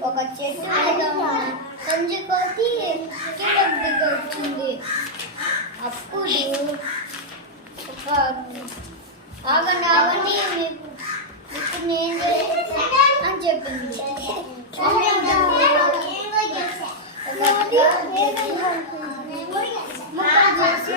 ఒక చెట్టు మీద ఉన్న సంజుకోతి కిందకి వచ్చింది అప్పుడు ఒక ఆగండి ఆగండి మీకు ఇప్పుడు నేను అని చెప్పింది ముక్కలు చేసిన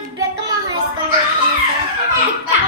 Bigla ka mga high school.